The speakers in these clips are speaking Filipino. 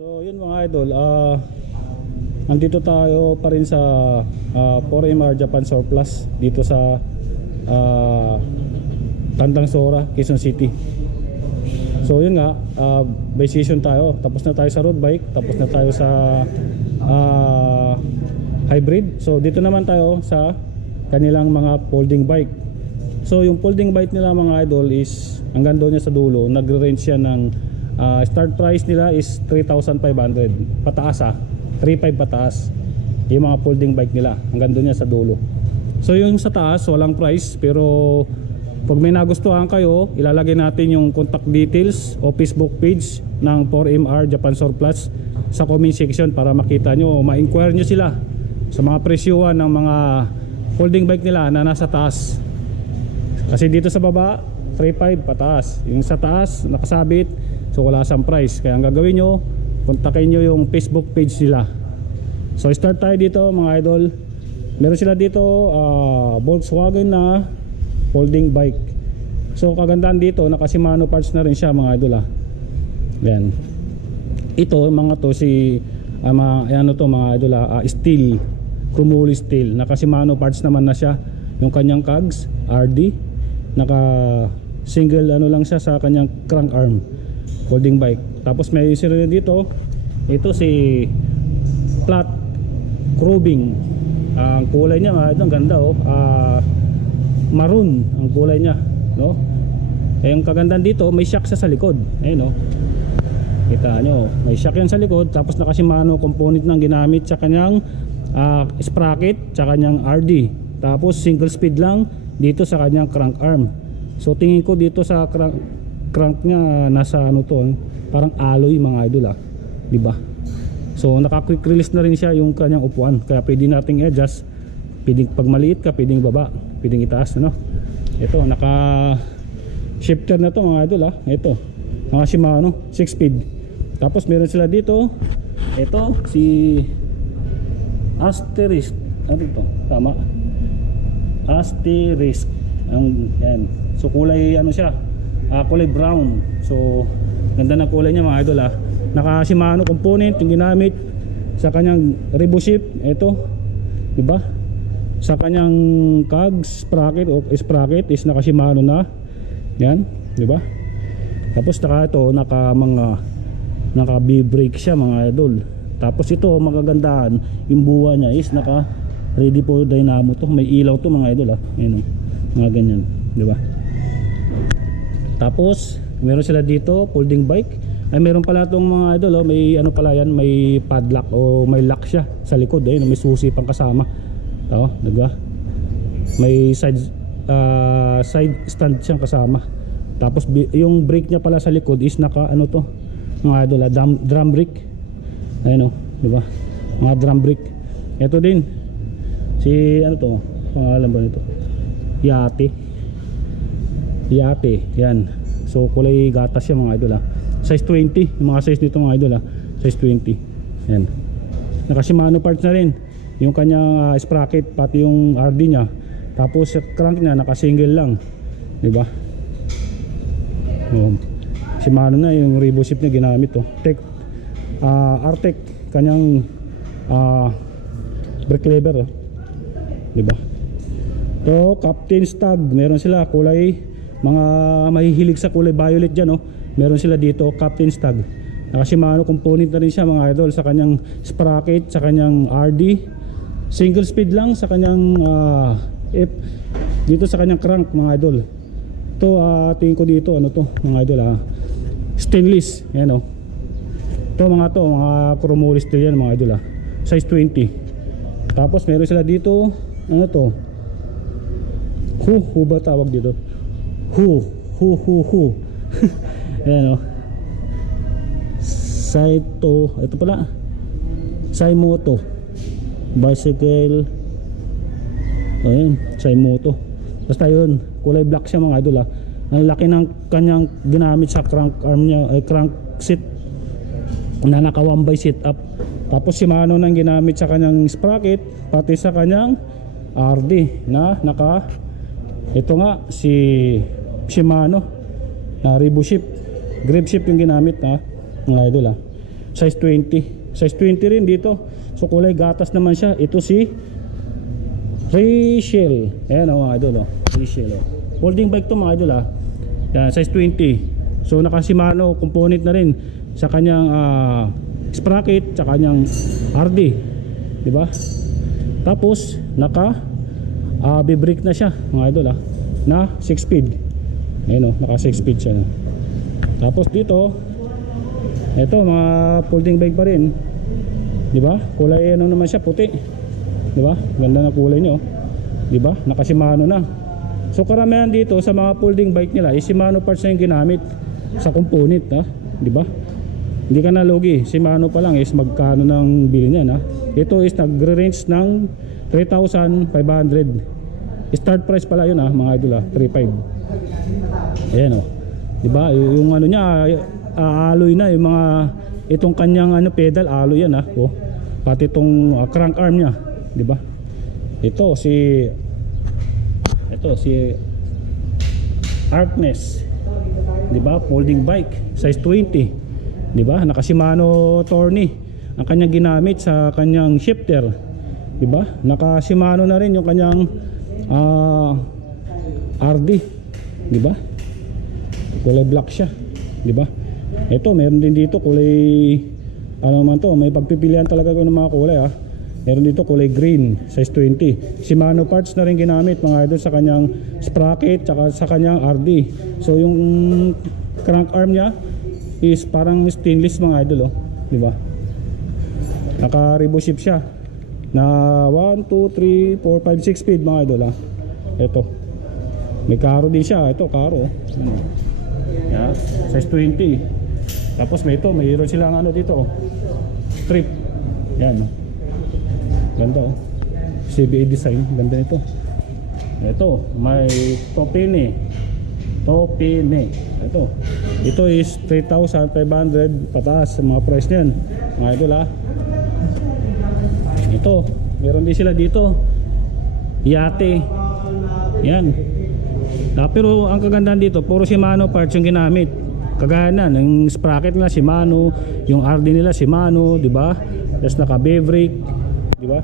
So yun mga idol, andito tayo pa rin sa 4MR Japan Surplus dito sa Tandang Sora, Quezon City. So yun nga, by season tayo. Tapos na tayo sa road bike, tapos na tayo sa hybrid. So dito naman tayo sa kanilang mga folding bike. So yung folding bike nila mga idol is hanggang doon niya sa dulo, nagre-range siya ng start price nila is 3,500 pataas, 3,500 pataas yung mga folding bike nila hanggang doon niya sa dulo. So yung sa taas walang price, pero pag may nagustuhan kayo, ilalagay natin yung contact details o Facebook page ng 4MR Japan Surplus sa comment section para makita nyo, ma-inquire nyo sila sa mga presyuhan ng mga folding bike nila na nasa taas. Kasi dito sa baba 3,500 pataas, yung sa taas nakasabit, so wala sang price. Kaya ang gagawin nyo, kontakin nyo yung Facebook page nila. So start tayo dito mga idol. Meron sila dito Volkswagen na folding bike. So kagandahan dito, naka Shimano parts na rin siya mga idol Yan. Ito mga to si ano to mga idol steel, Chromoly steel. Naka Shimano parts naman na siya. Yung kanyang cogs RD, naka single ano lang siya sa kanyang crank arm folding bike. Tapos may isa rin dito, ito si flat crubbing. Ang kulay niya ang ganda maroon ang kulay niya, no? Eh ang kagandahan dito, may shock sa likod. Ayun, no? Kita nyo, may shock yan sa likod. Tapos naka Shimano component nang ginamit sa kanyang sprocket, sa kanyang RD. Tapos single speed lang dito sa kanyang crank arm. So tingin ko dito sa crank niya nasa ano to, parang alloy mga idol di ba? So naka quick release na rin siya yung kanyang upuan, kaya pwede nating adjust. Pwedeng pag maliit ka, pwedeng baba, pwedeng itaas, ano? Ito naka shifter na to mga idol Ito mga Shimano 6 speed. Tapos meron sila dito, ito si Asterisk, ano to? Tama, Asterisk ang yan. So kulay ano siya, kulay brown. So ganda ng kulay niya mga idol Naka Shimano component yung ginamit sa kanyang rebo shape. Ito, di ba? Sa kanyang cogs sprocket o sprocket is naka Shimano na. Yan, di ba? Tapos naka B-brake siya mga idol. Tapos ito magagandahan, yung buwa niya is naka ready for dynamo to. May ilaw to mga idol Ayun, mga ganyan, di ba? Tapos meron sila dito folding bike. Ay meron pala tong mga idol may ano pala yan, may padlock o may lock siya sa likod. Ayun, may susi pang kasama. Diba? May side stand siyang kasama. Tapos yung brake niya pala sa likod is naka ano to mga idol, drum brake. Ayun diba? Mga drum brake. Ito din si ano to, pangalan ba nito? Yate, yan. So kulay gatas siya mga idol size 20, yung mga size nito mga idol size 20. Yan. Naka Shimano parts na rin yung kanyang sprocket, pati yung RD niya. Tapos crank niya naka single lang, di ba? Shimano na yung rebo shape niya ginamit Artec kanyang brake lever, di ba? To Captain's tag, meron sila kulay, mga mahihilig sa kulay violet dyan meron sila dito Captain's tag. Naka Shimano component na rin siya mga idol sa kanyang sprocket, sa kanyang RD. Single speed lang sa kanyang dito sa kanyang crank mga idol. Ito tingin ko dito ano to mga idol stainless. Yan ito mga Chromoly steel yan mga idol size 20. Tapos meron sila dito ano to, Hu ba tawag dito? Hu Ayan Saito, ito pala Saimoto bicycle. Ayan, Saimoto. Basta yun, kulay black siya mga idol Ang laki ng kanyang ginamit sa crank arm niya, crank seat na naka 1x sit up. Tapos Shimano nang ginamit sa kanyang sprocket, pati sa kanyang RD na naka ito nga si Shimano na rebo shape, grip shape yung ginamit mga idol size 20. Size 20 rin dito. So kulay gatas naman siya. Ito si Rachel. Ayan mga idol Rachel Folding bike to mga idol Yan, size 20. So naka Shimano component na rin sa kanyang sprocket, sa kanyang RD, di ba? Tapos naka B-brake na siya mga idol na 6 speed. Ayun naka 6 speed siya na. Tapos dito ito mga folding bike pa rin, di ba? Kulay naman siya, puti, di ba? Ganda na kulay niyo, di ba? Naka Shimano na. So karamihan dito sa mga folding bike nila is Shimano parts na yung ginamit sa component, di ba? Hindi ka na lugi. Shimano pa lang is magkano ng bili niyan Ito is nagre-range ng 3,500. Start price pala yun mga idol 3,500. Ayan di ba? Yung ano niya alloy na yung mga itong kanyang pedal alloy yan pati itong crank arm niya, di ba? Ito si Arkness, di ba? Folding bike size 20, di ba? Naka Shimano Tourney ang kanyang ginamit sa kanyang shifter, di ba? Naka Shimano na rin yung kanyang RD, di ba? Kulay black siya, di ba? Ito meron din dito kulay ano man to, may pagpipilian talaga ko ng mga kulay Meron dito kulay green size 20. Shimano parts na rin ginamit mga idol sa kanyang sprocket tsaka sa kanyang RD. So yung crank arm niya is parang stainless mga idol di ba? Naka rebo ship siya na 1, 2, 3, 4, 5, 6 speed mga idol Ito may karo din siya, ito karo yeah, size 20. Tapos mayroon silang dito strip. Yan ganda CBA design, ganda nito. Ito may topine. Ito is 3,500 pataas sa mga price niyan mga idol Ito meron din sila dito Yate. Yan pero ang kagandahan dito puro Shimano parts yung ginamit. Kagaya na ng sprocket nila Shimano, yung RD nila Shimano, di ba? Tapos naka B-brake, di ba?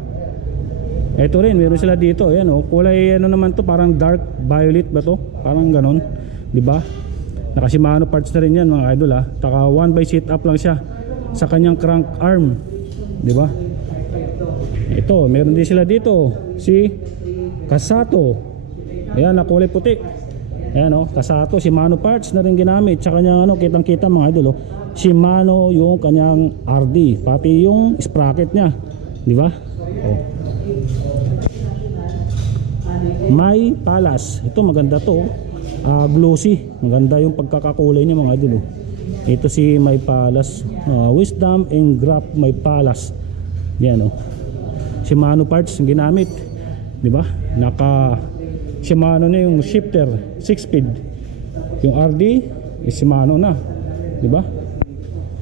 Ito rin meron sila dito, ayan kulay naman to, parang dark violet ba to? Parang ganon, di ba? Naka Shimano parts na rin yan mga idol Taka 1 by sit up lang siya sa kanyang crank arm, di ba? Ito meron din sila dito si Kasato. Ayan na kulay puti. Ayan Kasato, Shimano parts na rin ginamit sa kanyang kitang-kita mga idol Shimano yung kanyang RD, pati yung sprocket niya, di ba? May palas. Ito maganda to, glossy, maganda yung pagkakakulay niya mga idol Ito si May Palas, Wisdom and Graph May Palas. Yan Shimano parts yung ginamit, di ba? Naka Shimano na yung shifter 6 speed. Yung RD is Shimano na, di ba?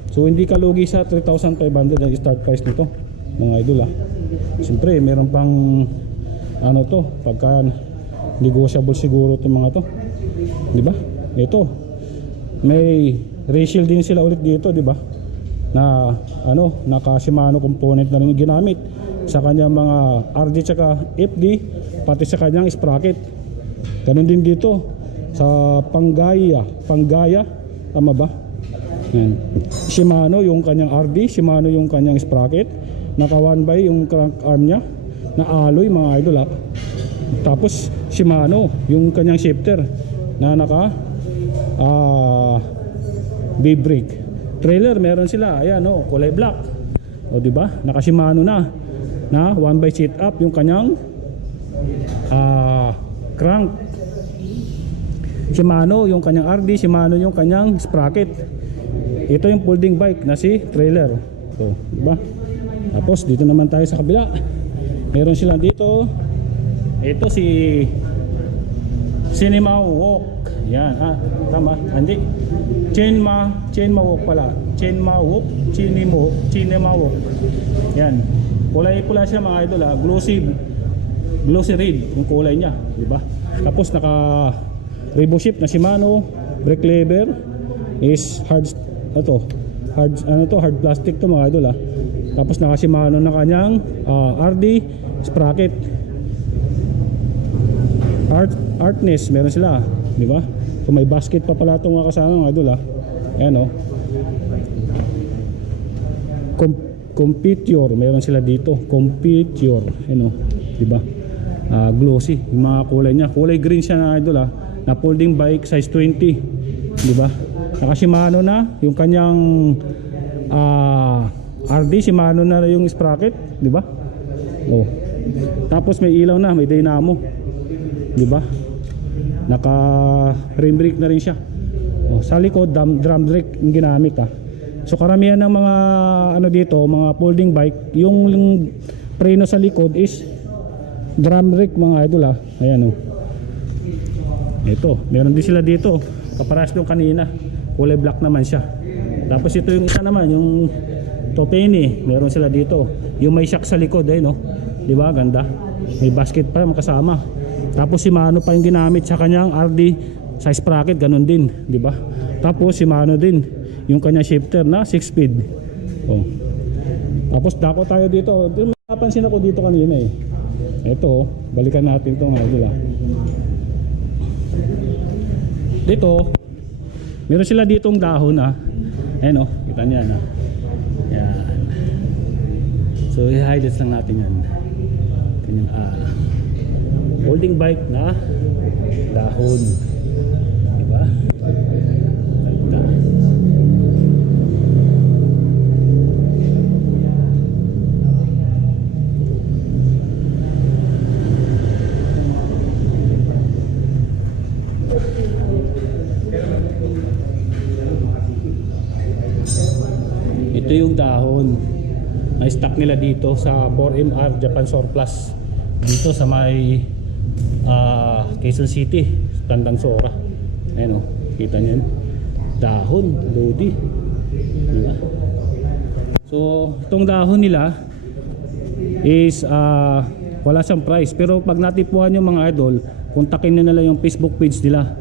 So hindi ka lugi sa 3,500 ang start price nito mga idol Siyempre meron pang to pagka negotiable siguro itong mga to, di ba? Ito may Rachel din sila ulit dito, di ba? Na naka Shimano component na rin ginamit sa kanyang mga RD tsaka FD, pati sa kanyang sprocket. Ganun din dito sa Panggaya, tama ba? Yan. Shimano yung kanyang RD, Shimano yung kanyang sprocket, naka 1 by yung crank arm niya na alloy mga idol Tapos Shimano yung kanyang shifter na naka B-brake. Trailer meron sila, ayan kulay black. Di ba? Naka Shimano na 1 by sit up yung kanyang crank. Shimano yung kanyang RD, Shimano yung kanyang sprocket. Ito yung folding bike na si trailer. Diba? Tapos dito naman tayo sa kabila. Meron sila dito. Ito si Cinema Walk. Yan, tama. Hindi. Cinema Walk pala. Cinema Walk. Yan. Kulay pula siya mga idol glossy red yung kulay niya, di ba? Tapos naka rebo ship na Shimano, brake lever is hard hard plastic to mga idol Tapos naka Shimano na kanyang RD sprocket. Artness meron sila, di ba? So may basket pa pala itong mga kasama mga idol Ayan Competior, meron sila dito. Competior, di ba? Glossy, yung mga kulay niya. Kulay green siya na idol na folding bike size 20, di ba? Naka Shimano na yung kanyang RD, Shimano na yung sprocket, di ba? Tapos may ilaw na, may dynamo, di ba? Naka rim brake na rin siya. Sa likod drum brake yung ginamit So karamihan ng mga dito, mga folding bike, yung preno sa likod is drum brake mga idol Ayan Ito, meron din sila dito. Kaparas nung kanina. Kulay black naman siya. Tapos ito yung isa naman, yung Topeni, meron sila dito. Yung may shock sa likod di ba? Ganda. May basket pa makasama. Tapos Shimano pa yung ginamit sa kanyang RD size sprocket, ganun din, di ba? Tapos Shimano din yung kanya shifter na 6 speed. Tapos dako tayo dito. Napansin ako dito kanina Ito, balikan natin itong idol Dito, meron sila ditong dahon Ayan kita niya Yan. So i-highlights lang natin yan. Kanyang holding bike na dahon. Diba? Ganda. Ito yung dahon na stock nila dito sa 4MR Japan Surplus dito sa may Quezon City, Tandang Sora. Ayan kita nyo dahon, lodi, diba? So itong dahon nila is wala siyang price, pero pag natipuan nyo mga idol, kontakin nyo na lang yung Facebook page nila.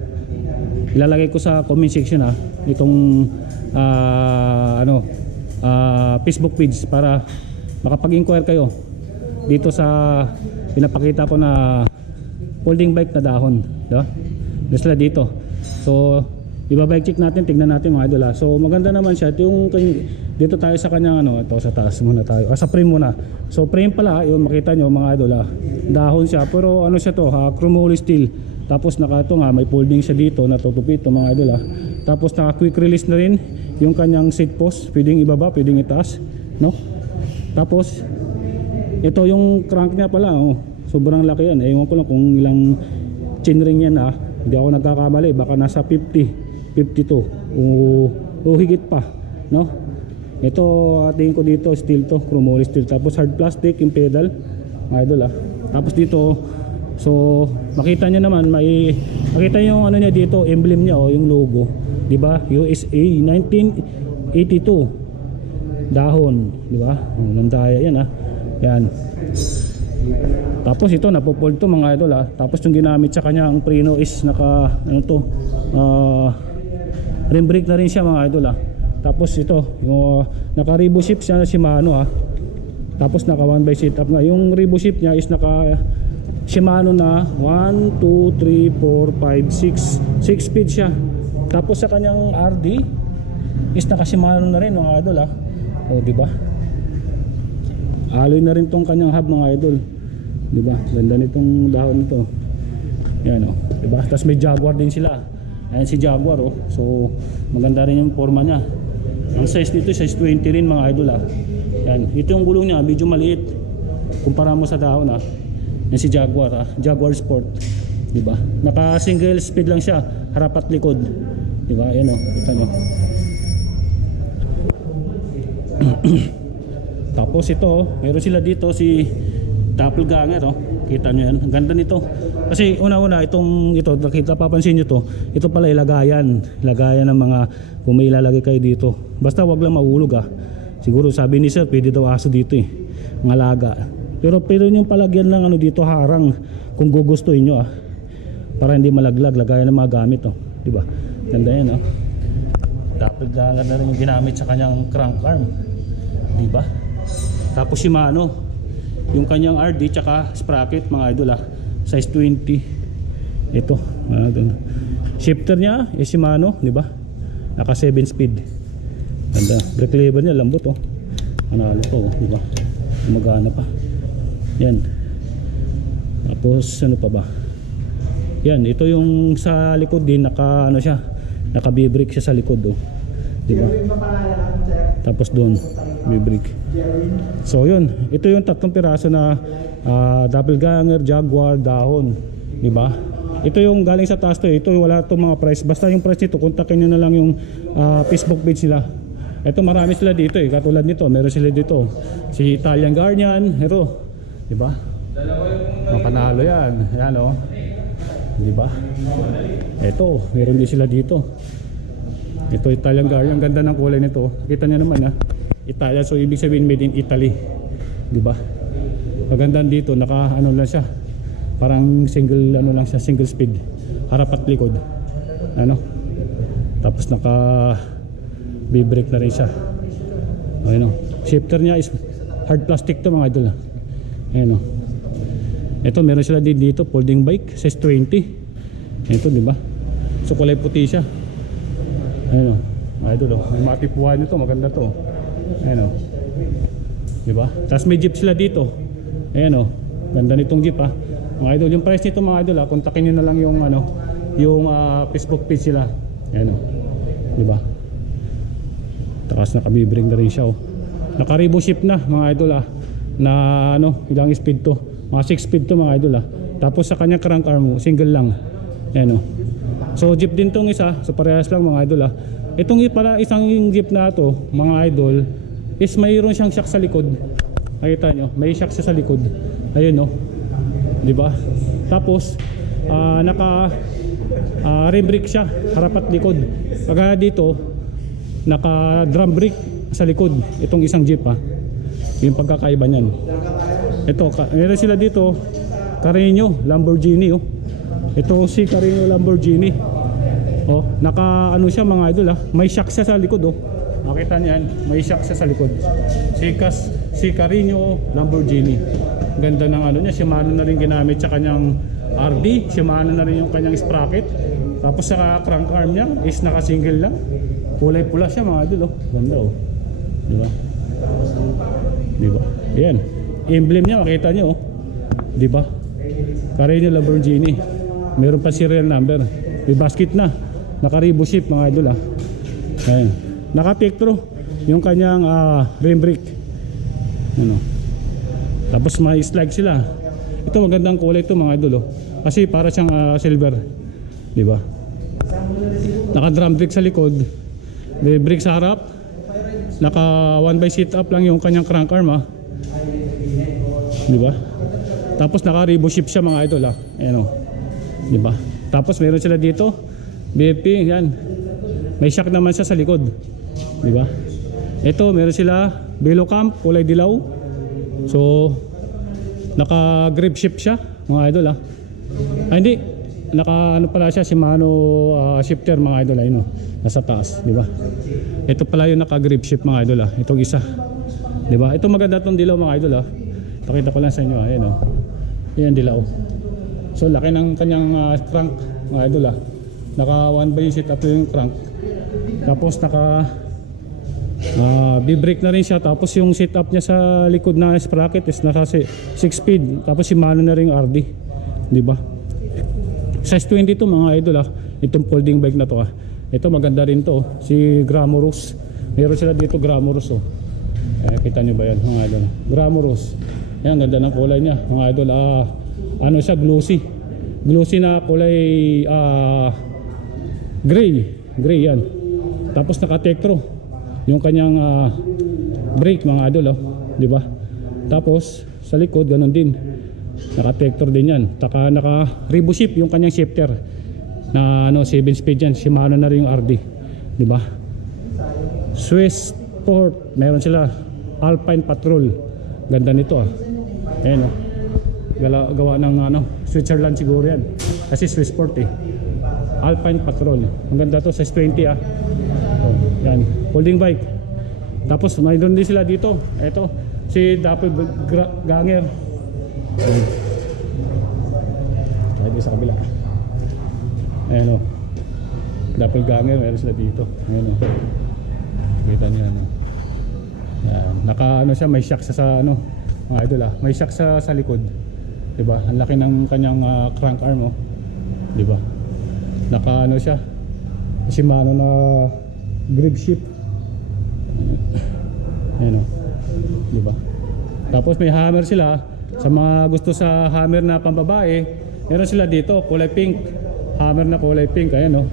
Ilalagay ko sa comment section itong Facebook page para makapag-inquire kayo dito sa pinapakita ko na folding bike na dahon, diba? Sila dito. So ibabike check natin, tignan natin mga idol So maganda naman siya. Dito tayo sa kanyang ito sa taas muna tayo. Sa frame muna. So frame pala, yung makita nyo mga idol dahon siya, pero siya to chromoly steel. Tapos may folding siya dito na tutupit to mga idol Tapos naka quick release na rin yung kanyang seat post, pwedeng ibaba, pwedeng itaas, Tapos ito yung crank niya pala sobrang laki yan. Ewan ko lang kung ilang chainring yan Hindi ako nagkakamali, baka nasa 50, 52 o higit pa, Ito tingin ko dito steel to, chromoly steel. Tapos hard plastic yung pedal mga idol Tapos dito, so makita nyo naman, makita nyo yung niya dito, emblem niya yung logo, di ba? USA 1982 dahon, di ba? Nandaya yan yan. Tapos ito napopold to mga idol Tapos yung ginamit sa kanya ang preno is naka rim brake na rin siya mga idol Tapos ito yung naka Revo ship siya na Shimano Tapos naka 1x setup nga. Yung Revo ship niya is naka Shimano na 1, 2, 3, 4, 5, 6 speed siya. Tapos sa kanyang RD is naka Shimano na rin mga idol diba? Alloy na rin tong kanyang hub mga idol, diba? Ganda nitong dahon nito. Yan diba? Tapos may Jaguar din sila. Ayan si Jaguar So maganda rin yung forma niya. Ang size nito size 20 rin mga idol Yan. Ito yung gulong niya, medyo maliit kumpara mo sa dahon Yan si Jaguar Jaguar Sport, diba? Naka single speed lang siya, harap at likod, diba? Ayan kita nyo. Tapos ito meron sila dito si doppelganger kita nyo yan, ang ganda nito. Kasi una-una ito nakita, papansin nyo ito pala lagayan ng mga, kung may ilalagay kayo dito, basta wag lang mahulog siguro sabi ni sir pwede daw aso dito ng alaga. Pero yung palagyan lang dito harang kung gugustuhin nyo para hindi malaglag, lagayan ng mga gamit diba? Ganda yan Doppelganger na rin yung ginamit sa kanyang crank arm, di ba? Tapos Shimano, yung kanyang RD tsaka sprocket mga idol size 20. Ito, shifter niya is Shimano, di ba? Naka 7 speed. Ganda, brake lever niya lambot Analo to, di ba? Gumagana pa. Yan. Tapos ano pa ba? Yan, ito yung sa likod din naka siya, naka B-brake siya sa likod di ba? Tapos doon B-brake. So yun, ito yung tatlong piraso na Doppelganger, Jaguar, dahon, di ba? Ito yung galing sa taas ito wala itong mga price. Basta yung price nito, kontakin nyo na lang yung Facebook page nila. Ito marami sila dito katulad nito, meron sila dito. Si Italian Guardian, ito, di ba? Mapanalo yan, yan di ba? Ito, meron din sila dito. Ito Italian Guardian, ang ganda ng kulay nito. Kita niyo naman Italia, so ibig sabihin made in Italy, di ba? Magandang dito, naka lang siya. Parang single lang siya, single speed. Harap at likod. Tapos naka B-brake na rin siya. Ayun shifter niya is hard plastic to mga idol Ayun Ito meron sila din dito, folding bike, size 20. Ito di ba? So kulay puti siya. Ayun idol may matipuan nito, maganda to. Ayun di ba? Tapos may jeep sila dito. Ayun ganda nitong jeep mga idol. Yung price nito mga idol kontakin niyo na lang yung yung Facebook page sila. Ayun di ba? Takas naka-B-brake na rin siya Naka-Revo shift na mga idol na ilang speed to? Mga 6 speed to mga idol Tapos sa kanya crank arm single lang. Ayan So jeep din tong isa, so parehas lang mga idol Itong para isang jeep na to mga idol is mayroon siyang shock sa likod. Nakita nyo, may shock siya sa likod. Ayun di ba? Tapos naka rim brake siya, harap at likod. Kagaya dito naka drum brake sa likod itong isang jeep yung pagkakaiba niyan. Ito meron sila dito Carino Lamborghini ito si Carino Lamborghini naka siya mga idol may shock siya sa likod makita niyo yan, may shock siya sa likod. Si Carino Lamborghini, ganda ng niya. Shimano na rin ginamit sa kanyang RD, Shimano na rin yung kanyang sprocket. Tapos sa crank arm niya is naka single lang. Kulay pula siya mga idol ganda di ba? Di ba? Ayan, emblem niya makita niyo di ba? Carino Lamborghini. Meron pa serial number. May basket na. Naka-Revo shift mga idol Ayan. Naka-Tektro yung kanyang rim brake. Tapos may slide sila. Ito magandang kulay ito mga idol kasi para siyang silver, di ba? Naka-drum brake sa likod. May brake sa harap. Naka 1x sit up lang yung kanyang crank arm di ba? Tapos naka-Revo shift siya mga idol Ayan di ba? Tapos meron sila dito BP yan. May shock naman siya sa likod, di ba? Ito meron sila Velocamp kulay dilaw. So naka grip shift siya mga idol hindi naka pala siya Shimano shifter mga idol nasa taas, di ba? Ito pala yung naka grip shift mga idol itong isa, di ba? Ito maganda tong dilaw mga idol pakita ko lang sa inyo ayan yan dilaw. So laki ng kanyang crank mga idol naka 1x sit up yung crank. Tapos naka B-brake na rin siya. Tapos yung sit up niya sa likod na sprocket is naka 6 speed. Tapos Shimano na rin RD, di ba? Size 20 to mga idol itong folding bike na to Ito maganda rin to si Gramorous. Meron sila dito Gramorous kita nyo ba yan mga idol? Gramorous. Ayan, ganda ng kulay niya mga idol. Siya glossy na kulay gray yan. Tapos naka-Tektro yung kanyang brake mga idol di ba? Tapos sa likod ganun din, naka-Tektro din yan. Naka-Revo shift yung kanyang shifter na 7 speed yan. Shimano na rin yung RD, di ba? Swiss Sport, meron sila Alpine Patrol. Ganda nito ayan gawa ng Switzerland siguro yan kasi Swiss Sport Alpine Patrol. Ang ganda to, size 20 Yan, folding bike. Tapos mayroon din sila dito. Ito, si Doppelganger. Ay, di sa kabila. Ayan o. Doppelganger, meron sila dito. Ayan o. Kita niyo ano. Yan. Naka ano siya, may shock sa ano. Mga idol may shock sa likod. 'Di ba? Ang laki ng kanyang crank arm oh. 'Di ba? Naka ano siya. Shimano na grip ship. Ayan oh. 'Di ba? Tapos may hammer sila. Sa mga gusto sa hammer na pambabae, meron sila dito, kulay pink. Hammer na kulay pink, ayan oh.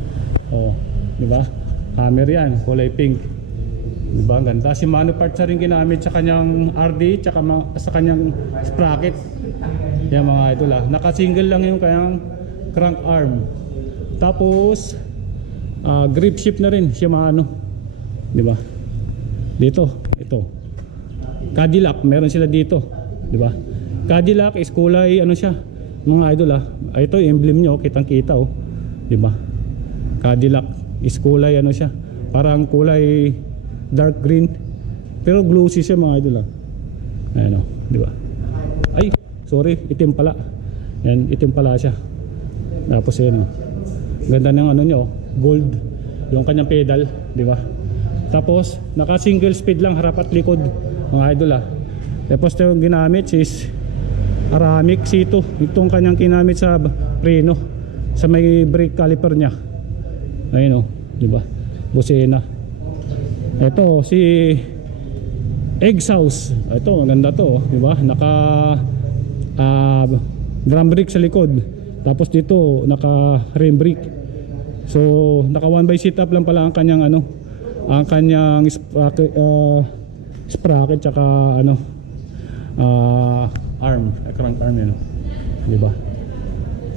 Oh, 'di ba? Hammer 'yan, kulay pink. Diba ang ganda? Shimano parts na rin ginamit sa kanyang RD tsaka sa kanyang sprocket. Yan mga idol naka-single lang yung kanyang crank arm. Tapos grip ship na rin Shimano. Diba? Dito, ito. Cadillac, meron sila dito. Diba? Cadillac is kulay ano siya? Mga idol ito yung emblem nyo, kitang-kita oh. Diba? Cadillac is kulay ano siya? Parang kulay dark green pero glossy siya mga idol ayan o, di ba? Ay, sorry, itim pala. Yan, itim pala siya. Tapos yan o, ganda ng ano nyo, gold yung kanyang pedal, di ba? Tapos naka single speed lang harap at likod mga idol Tapos yung ginamit is Aramic C2, itong kanyang ginamit sa preno sa may brake caliper nya. Ayun o, di ba? Busina. Ito si Exhaust. Ito maganda to, di ba? Naka drum brake sa likod. Tapos dito naka rim brake. So naka 1x setup lang pala ang kanyang ano, ang kanyang sprocket tsaka ano arm, crank arm yun. Di ba?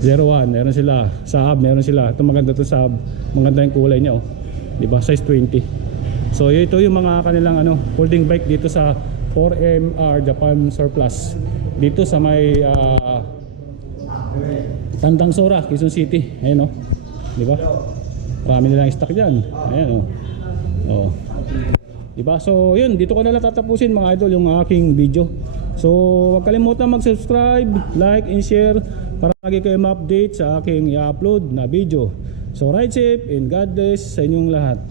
01, meron sila. Saab, meron sila. Ito maganda to Saab. Maganda yung kulay niya oh. Di ba? Size 20. So ito yung mga kanilang ano, folding bike dito sa 4MR Japan Surplus. Dito sa may Tandang Sora, Quezon City. Ayan oh. Di ba? Marami nilang stock diyan. Ayan oh. Oh. Di ba? So yun, dito ko na lang tatapusin mga idol yung aking video. So huwag kalimutan mag-subscribe, like and share para lagi kayo ma-update sa aking i-upload na video. So ride safe and God bless sa inyong lahat.